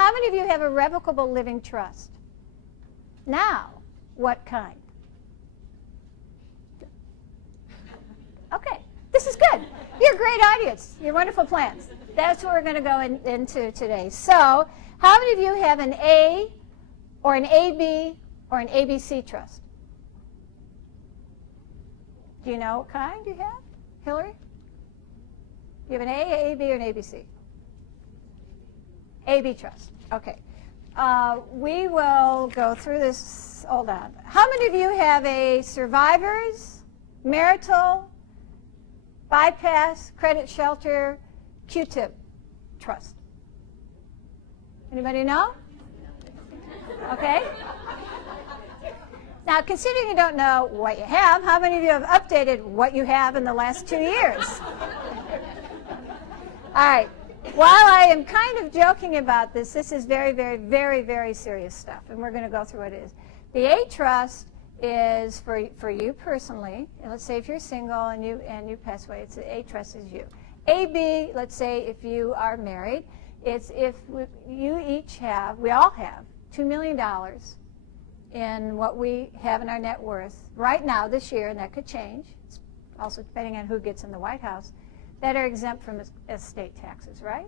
how many of you have a revocable living trust? Now, what kind? Okay, this is good. You're a great audience. You're wonderful plans. That's what we're going to go into today. So, how many of you have an A or an AB or an ABC trust? Do you know what kind you have, Hillary? You have an A, AB, or an ABC? AB trust. Okay. We will go through this. Hold on. How many of you have a survivors, marital, bypass, credit shelter, Q-tip trust? Anybody know? Okay. Now, considering you don't know what you have, how many of you have updated what you have in the last 2 years? All right. While I am kind of joking about this, this is very, very, very, very serious stuff, and we're going to go through what it is. The A trust is for you personally. And let's say if you're single and you pass away, it's the A trust is you. AB, let's say if you are married, it's if you each have, we all have $2 million in what we have in our net worth right now this year, and that could change. It's also depending on who gets in the White House, that are exempt from estate taxes, right?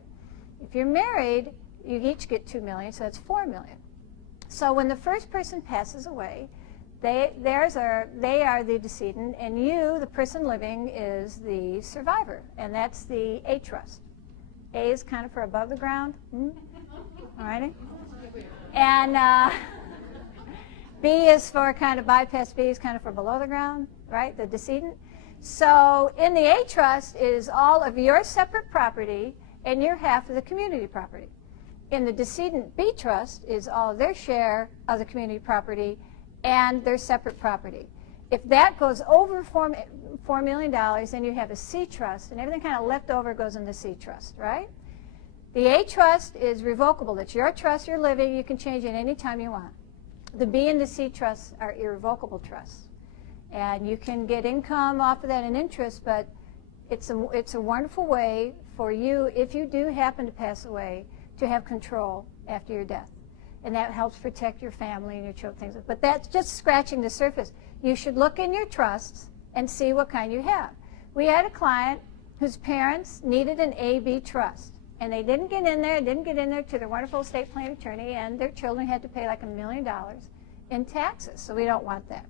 If you're married, you each get $2 million, so that's $4 million. So when the first person passes away, they are the decedent, and you, the person living, is the survivor, and that's the A trust. A is kind of for above the ground. All righty? And B is for kind of bypass. B is kind of for below the ground, right? The decedent. So in the A trust is all of your separate property and your half of the community property. In the decedent B trust is all of their share of the community property and their separate property. If that goes over $4 million, then you have a C trust, and everything kind of left over goes in the C trust, right? The A trust is revocable. It's your trust, you're living. You can change it any time you want. The B and the C trusts are irrevocable trusts. And you can get income off of that and interest, but it's a wonderful way for you, if you do happen to pass away, to have control after your death. And that helps protect your family and your children, things. But that's just scratching the surface. You should look in your trusts and see what kind you have. We had a client whose parents needed an AB trust, and they didn't get in there to their wonderful estate planning attorney, and their children had to pay like $1 million in taxes, so we don't want that.